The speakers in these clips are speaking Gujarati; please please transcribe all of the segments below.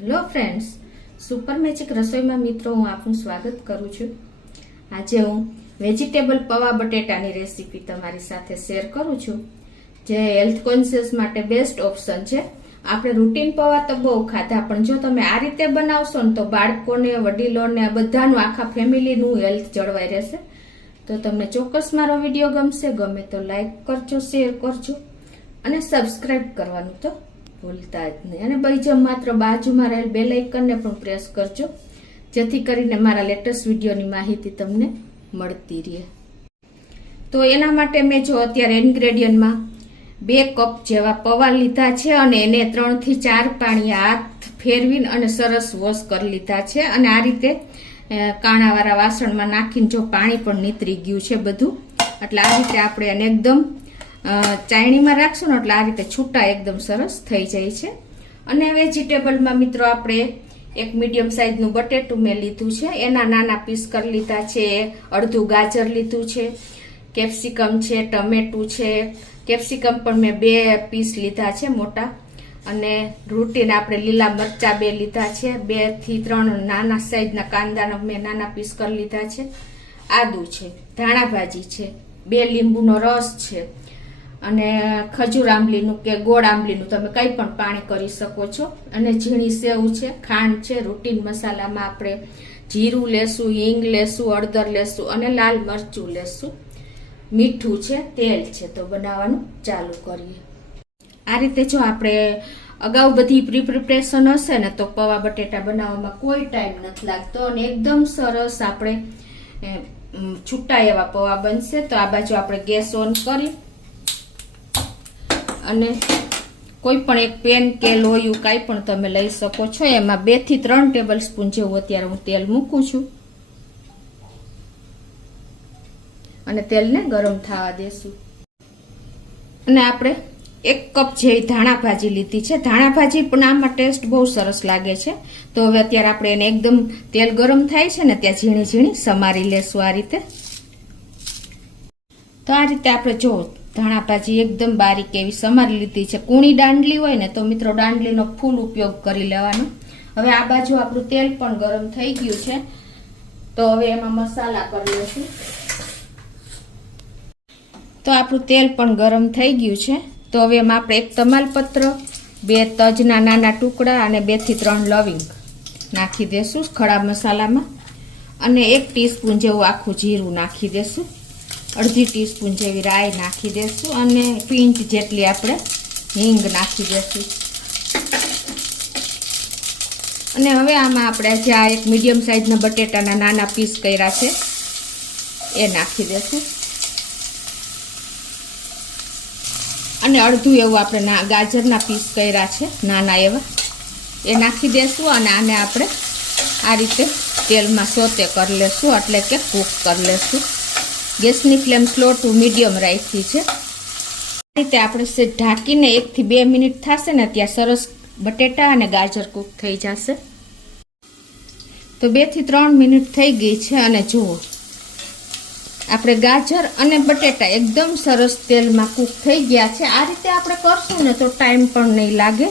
હેલો ફ્રેન્ડ્સ, સુપર મેજિક રસોઈમાં મિત્રો હું આપનું સ્વાગત કરું છું. આજે હું વેજીટેબલ પૌવા બટેટાની રેસીપી તમારી સાથે શેર કરું છું, જે હેલ્થ કોન્શિયસ માટે બેસ્ટ ઓપ્શન છે. આપણે રૂટીન પૌવા તો બહુ ખાધા, પણ જો તમે આ રીતે બનાવશો ને તો બાળકોને, વડીલોને, બધાનું, આખા ફેમિલીનું હેલ્થ જળવાઈ રહેશે. તો તમને ચોક્કસ મારો વિડીયો ગમશે. ગમે તો લાઈક કરજો, શેર કરજો અને સબસ્ક્રાઇબ કરવાનું તો ભૂલતા જ નહીં. અને બીજો માત્ર બાજુમાં રહેલ બેલ આઇકનને પણ પ્રેસ કરજો, જેથી કરીને મારા લેટેસ્ટ વિડીયોની માહિતી તમને મળતી રહે. તો એના માટે મેં જો અત્યારે ઇન્ગ્રેડિયન્ટમાં 2 કપ જેવા પૌવા લીધા છે અને એને 3 થી 4 પાણી હાથ ફેરવીને અને સરસ વોશ કરી લીધા છે. અને આ રીતે કાણાવાળા વાસણમાં નાખીને જો પાણી પણ નીતરી ગયું છે બધું, એટલે આ રીતે આપણે એને એકદમ ચાયણીમાં રાખશું ને એટલે આ રીતે છૂટા એકદમ સરસ થઈ જાય છે. અને વેજીટેબલમાં મિત્રો આપણે એક મીડિયમ સાઇઝનું બટેટું મેં લીધું છે, એના નાના પીસ કરી લીધા છે. અડધું ગાજર લીધું છે, કેપ્સિકમ છે, ટમેટું છે. કેપ્સિકમ પણ મેં 2 પીસ લીધા છે મોટા. અને રૂટીન આપણે લીલા મરચા 2 લીધા છે. 2 થી 3 નાના સાઇઝના કાંદાના મેં નાના પીસ કરી લીધા છે. આદુ છે, ધાણા ભાજી છે, 2 લીંબુનો રસ છે. અને ખજૂર આંબલીનું કે ગોળ આંબલીનું તમે કંઈ પણ પાણી કરી શકો છો. અને ઝીણી સેવ છે, ખાંડ છે. રૂટીન મસાલામાં આપણે જીરું લેશું, હિંગ લેશું, હળદર લેશું અને લાલ મરચું લેશું. મીઠું છે, તેલ છે. તો બનાવવાનું ચાલુ કરીએ. આ રીતે જો આપણે અગાઉ બધી પ્રિપરેશન હશે ને તો પૌવા બટેટા બનાવવામાં કોઈ ટાઈમ નથી લાગતો અને એકદમ સરસ આપણે છૂટા એવા પૌવા બનશે. તો આ બાજુ આપણે ગેસ ઓન કરી અને કોઈ પણ એક પેન કે લોયું કાંઈ પણ તમે લઈ શકો છો. એમાં 2 થી 3 ટેબલ સ્પૂન જેવું અત્યારે હું તેલ મૂકું છું અને તેલને ગરમ થવા દેશું. અને આપણે 1 કપ જેવી ધાણા ભાજી લીધી છે. ધાણા ભાજી પણ આમાં ટેસ્ટ બહુ સરસ લાગે છે. તો હવે અત્યારે આપણે એને એકદમ તેલ ગરમ થાય છે ને ત્યાં ઝીણી ઝીણી સમારી લેશું આ રીતે. તો આ રીતે આપણે જો ધાણા ભાજી એકદમ બારીક એવી સમારી લીધી છે. કૂણી દાંડલી હોય ને તો મિત્રો દાંડલીનો ફૂલ ઉપયોગ કરી લેવાનો. હવે આ બાજુ આપણું તેલ પણ ગરમ થઈ ગયું છે, તો હવે એમાં મસાલા કરી લઈશું. તો આપણું તેલ પણ ગરમ થઈ ગયું છે. તો હવે એમાં આપણે 1 તમાલપત્ર, 2 તજના નાના ટુકડા અને 2 થી 3 લવિંગ નાખી દેશું ખડા મસાલામાં. અને 1 ટીસ્પૂન જેવું આખું જીરું નાખી દેશું. અડધી ટીસ્પૂન જેવી રાઈ નાખી દેશું અને પિંચ જેટલી આપણે હિંગ નાખી દેશું. અને હવે આમાં આપણે જે આ એક મીડિયમ સાઇઝના બટેટાના નાના પીસ કર્યા છે એ નાખી દેશું. અને અડધું એવું આપણે ગાજરના પીસ કર્યા છે નાના એવા, એ નાખી દેશું. અને આને આપણે આ રીતે તેલમાં સોતે કરી લેશું, એટલે કે કૂક કરી લેશું. ગેસની ફ્લેમ સ્લો ટુ મીડિયમ રાખી છે. આ રીતે આપણે ઢાંકીને 1 થી 2 મિનિટ થશે ને ત્યાં સરસ બટેટા અને ગાજર કૂક થઈ જશે. તો 2 થી 3 મિનિટ થઈ ગઈ છે અને જુઓ આપણે ગાજર અને બટેટા એકદમ સરસ તેલમાં કૂક થઈ ગયા છે. આ રીતે આપણે કરશું ને તો ટાઈમ પણ નહીં લાગે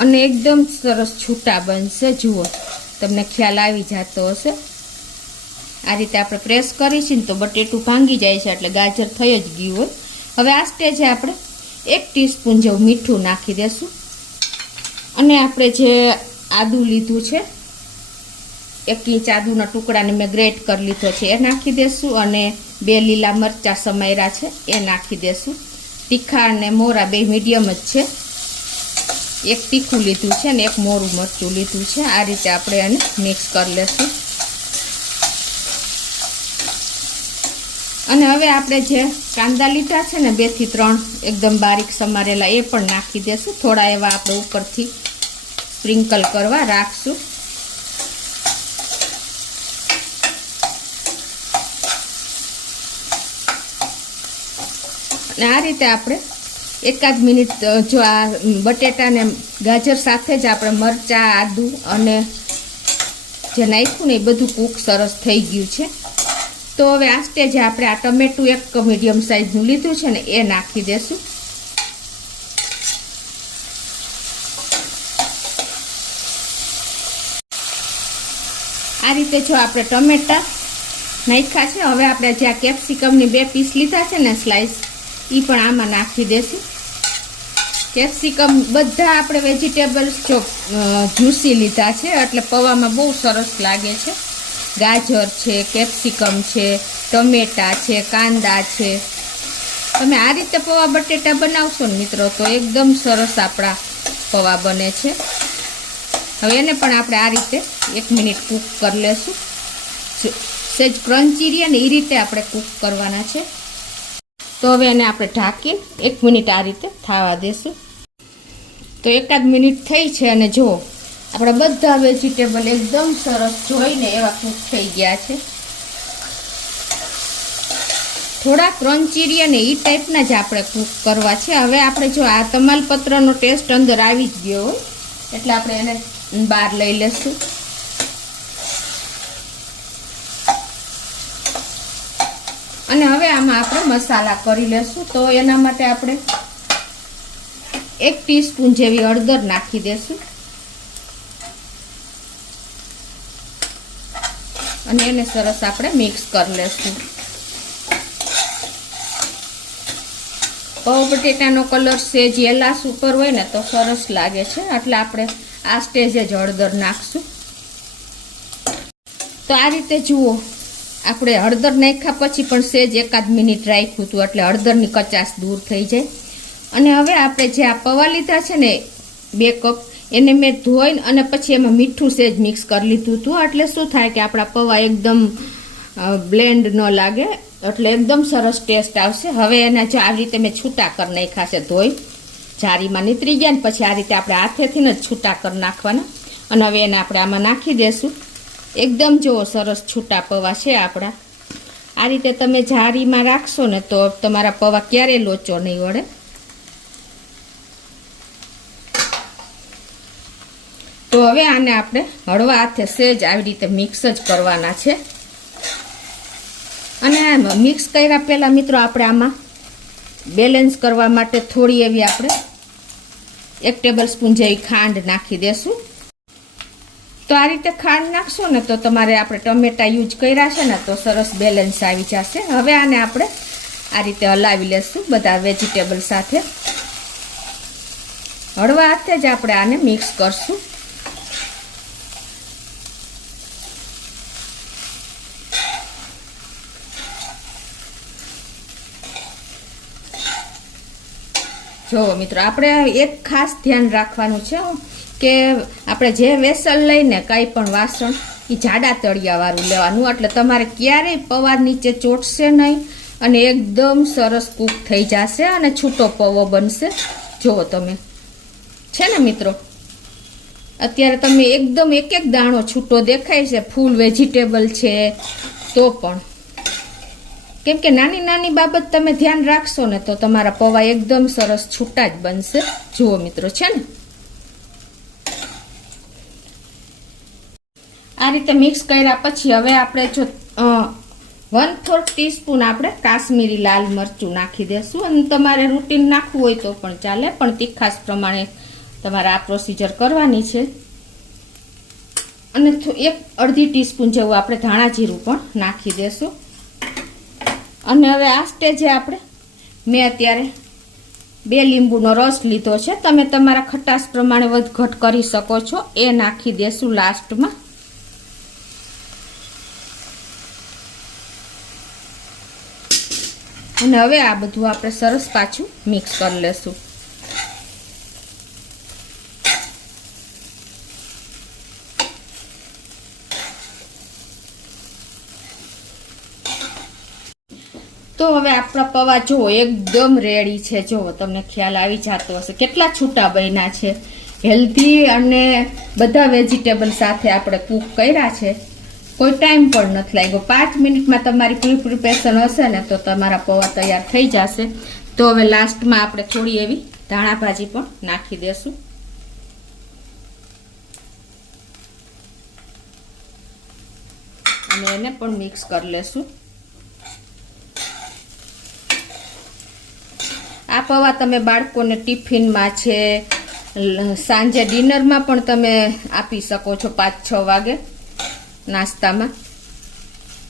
અને એકદમ સરસ છૂટા બનશે. જુઓ તમને ખ્યાલ આવી જતો હશે. આ રીતે આપણે પ્રેસ કરીશું ને તો બટેટું ભાંગી જાય છે, એટલે ગાજર થઈ જ ગયું હોય. હવે આ સ્ટેજે આપણે 1 ટીસ્પૂન જેવું મીઠું નાખી દેશું. અને આપણે જે આદુ લીધું છે, 1 ઇંચ આદુના ટુકડાને મેં ગ્રેટ કરી લીધો છે એ નાખી દેશું. અને 2 લીલા મરચાં સમાર્યા છે એ નાખી દેશું. તીખા અને મોરા 2 મીડિયમ જ છે. 1 તીખું લીધું છે ને 1 મોરું મરચું લીધું છે. આ રીતે આપણે એને મિક્સ કરી લેશું. અને હવે આપણે જે કાંદા લીધા છે ને 2 થી 3 એકદમ બારીક સમારેલા, એ પણ નાખી દેશું. થોડા એવા આપણે ઉપરથી સ્પ્રિંકલ કરવા રાખશું. અને આ રીતે આપણે 1 મિનિટ જો આ બટેટા ને ગાજર સાથે જ આપણે મરચાં, આદુ અને જે નાખ્યું ને એ બધું કૂક સરસ થઈ ગયું છે. તો હવે આ સ્ટેજે આપણે આ ટમેટું 1 મીડિયમ સાઇઝનું લીધું છે ને એ નાખી દેશું. આ રીતે જો આપણે ટમેટા નાખ્યા છે. હવે આપણે જે આ કેપ્સિકમની 2 પીસ લીધા છે ને સ્લાઇસ, એ પણ આમાં નાખી દેશું. કેપ્સિકમ બધા આપણે વેજીટેબલ્સ જો જ્યુસી લીધા છે એટલે પૌવામાં બહુ સરસ લાગે છે. ગાજર છે, કેપ્સિકમ છે, ટમેટા છે, કાંદા છે. તમે આ રીતે પૌવા બટેટા બનાવશો ને મિત્રો તો એકદમ સરસ આપણા પૌવા બને છે. હવે એને પણ આપણે આ રીતે 1 મિનિટ કૂક કરી લેશું. સેજ ક્રન્ચી રહે ને એ રીતે આપણે કૂક કરવાના છે. તો હવે એને આપણે ઢાંકીને 1 મિનિટ આ રીતે થવા દેશું. તો 1 મિનિટ થઈ છે અને જુઓ આપણા બધા વેજીટેબલ એકદમ સરસ જોઈને એવા કૂક થઈ ગયા છે. થોડા ક્રન્ચી રહે ને એ ટાઈપના જ આપણે કૂક કરવા છે. હવે આપણે જો આ તમાલપત્રનો ટેસ્ટ અંદર આવી જ ગયો હોય એટલે આપણે એને બહાર લઈ લેશું. અને હવે આમાં આપણે મસાલા કરી લેશું. તો એના માટે આપણે 1 ટીસ્પૂન જેવી હળદર નાખી દેશું અને એને સરસ આપણે મિક્સ કરી લેશું. પૌવા બટેટાનો કલર સેજ એલાસ ઉપર હોય ને તો સરસ લાગે છે એટલે આપણે આ સ્ટેજે જ હળદર નાખશું. તો આ રીતે જુઓ આપણે હળદર નાખ્યા પછી પણ સેજ 1 મિનિટ રાખ્યું હતું એટલે હળદરની કચાશ દૂર થઈ જાય. અને હવે આપણે જે આ પૌવા લીધા છે ને 2 કપ એને મેં ધોઈને અને પછી એમાં મીઠું સેજ મિક્સ કરી લીધું હતું એટલે શું થાય કે આપણા પૌવા એકદમ બ્લેન્ડ ન લાગે એટલે એકદમ સરસ ટેસ્ટ આવશે. હવે એના જો આવી રીતે મેં છૂટા કરી નાખ્યા છે, ધોઈ જારીમાં નીતરી ગયા ને પછી આ રીતે આપણે હાથેથી જ છૂટા કરી નાખવાના. અને હવે એને આપણે આમાં નાખી દેશું. એકદમ જો સરસ છૂટા પૌવા છે આપણા. આ રીતે તમે જારીમાં રાખશો ને તો તમારા પૌવા ક્યારેય લોચો નહીં વળે. તો હવે આને આપણે હળવા હાથે સેજ આવી રીતે મિક્સ જ કરવાના છે. અને મિક્સ કર્યા પહેલાં મિત્રો આપણે આમાં બેલેન્સ કરવા માટે થોડી એવી આપણે 1 ટેબલ સ્પૂન જેવી ખાંડ નાખી દેશું. તો આ રીતે ખાંડ નાખશો ને તો તમારે આપણે ટમેટા યુઝ કર્યા છે ને તો સરસ બેલેન્સ આવી જશે. હવે આને આપણે આ રીતે હલાવી લેશું બધા વેજીટેબલ સાથે. હળવા હાથે જ આપણે આને મિક્સ કરશું. જો મિત્રો આપણે એક ખાસ ધ્યાન રાખવાનું છે કે આપણે જે વેસલ લઈને કાંઈ પણ વાસણ એ જાડા તળિયાવાળું લેવાનું એટલે તમારે ક્યારેય પૌવા નીચે ચોટશે નહીં અને એકદમ સરસ કૂક થઈ જશે અને છૂટો પૌવો બનશે. જુઓ તમે છે ને મિત્રો અત્યારે તમે એકદમ એક દાણો છૂટો દેખાય છે. ફૂલ વેજીટેબલ છે તો પણ કેમ કે નાની નાની બાબત તમે ધ્યાન રાખશો ને તો તમારા પૌવા એકદમ સરસ છૂટા જ બનશે. જુઓ મિત્રો છે ને આ રીતે મિક્સ કર્યા પછી હવે આપણે જો 1/4 ટીસ્પૂન આપણે કાશ્મીરી લાલ મરચું નાખી દેશું. અને તમારે રૂટીન નાખવું હોય તો પણ ચાલે પણ તીખાસ પ્રમાણે તમારે આ પ્રોસીજર કરવાની છે. અને 1/2 ટીસ્પૂન જેવું આપણે ધાણા જીરું પણ નાખી દેશું. અને હવે આ સ્ટેજે આપણે મેં અત્યારે 2 લીંબુનો રસ લીધો છે. તમે તમારા ખટાશ પ્રમાણે વધઘટ કરી શકો છો. એ નાખી દેશું લાસ્ટમાં. અને હવે આ બધું આપણે સરસ પાછું મિક્સ કરી લેશું. તો હવે આપણા પૌવા જો એકદમ રેડી છે. જો તમને ખ્યાલ આવી જતો હશે કેટલા છૂટા બન્યા છે. હેલ્ધી અને બધા વેજીટેબલ સાથે આપણે કૂક કર્યા છે. કોઈ ટાઈમ પણ નથી લાગ્યો. 5 મિનિટમાં તમારી પ્રિપેરેશન હશે ને તો તમારા પૌવા તૈયાર થઈ જશે. તો હવે લાસ્ટમાં આપણે થોડી એવી ધાણા ભાજી પણ નાખી દેશું. અને એને પણ મિક્સ કરી લેશું. આ પૌવા તમે બાળકોને ટિફિનમાં છે, સાંજે ડિનરમાં પણ તમે આપી શકો છો 5-6 વાગે. નાસ્તામાં.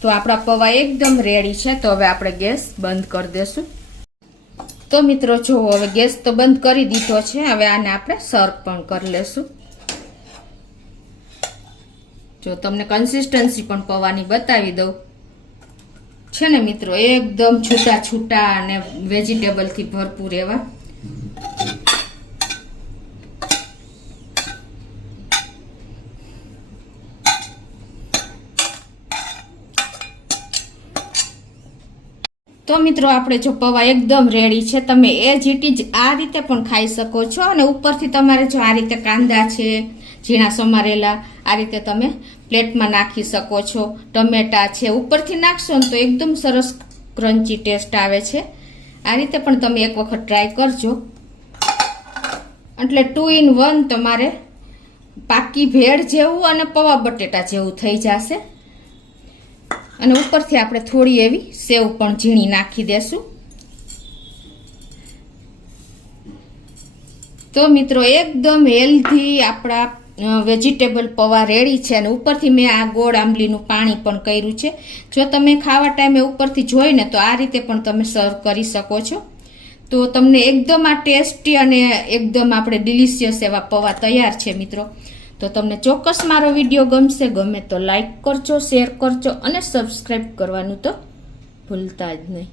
તો આપણા પૌવા એકદમ રેડી છે. તો હવે આપણે ગેસ બંધ કરી દેશું. તો મિત્રો જો હવે ગેસ તો બંધ કરી દીધો છે. હવે આને આપણે સર્વ પણ કરી લેશું. જો તમને કન્સિસ્ટન્સી પણ પૌવાની બતાવી દઉં છે ને મિત્રો, એકદમ છૂટા છૂટા અને વેજીટેબલથી ભરપૂર એવા. તો મિત્રો આપણે જો પૌવા એકદમ રેડી છે. તમે એ જીટી જ આ રીતે પણ ખાઈ શકો છો અને ઉપરથી તમારે જો આ રીતે કાંદા છે ઝીણા સમારેલા આ રીતે તમે પ્લેટમાં નાખી શકો છો. ટમેટા છે ઉપરથી નાખશો ને તો એકદમ સરસ ક્રન્ચી ટેસ્ટ આવે છે. આ રીતે પણ તમે એક વખત ટ્રાય કરજો. એટલે 2 in 1 તમારે પાકી ભેળ જેવું અને પૌવા બટેટા જેવું થઈ જશે. અને ઉપરથી આપણે થોડી એવી સેવ પણ ઝીણી નાખી દેશું. તો મિત્રો એકદમ હેલ્ધી આપણા વેજીટેબલ પૌવા રેડી છે. અને ઉપરથી મેં આ ગોળ આંબલીનું પાણી પણ કર્યું છે. જો તમે ખાવા ટાઈમે ઉપરથી જોઈને તો આ રીતે પણ તમે સર્વ કરી શકો છો. તો તમને એકદમ આ ટેસ્ટી અને એકદમ આપણે ડિલિશિયસ એવા પૌવા તૈયાર છે મિત્રો. તો તમને ચોક્કસ મારો વિડીયો ગમશે. ગમે તો લાઈક કરજો, શેર કરજો અને સબસ્ક્રાઈબ કરવાનું તો ભૂલતા જ નહીં.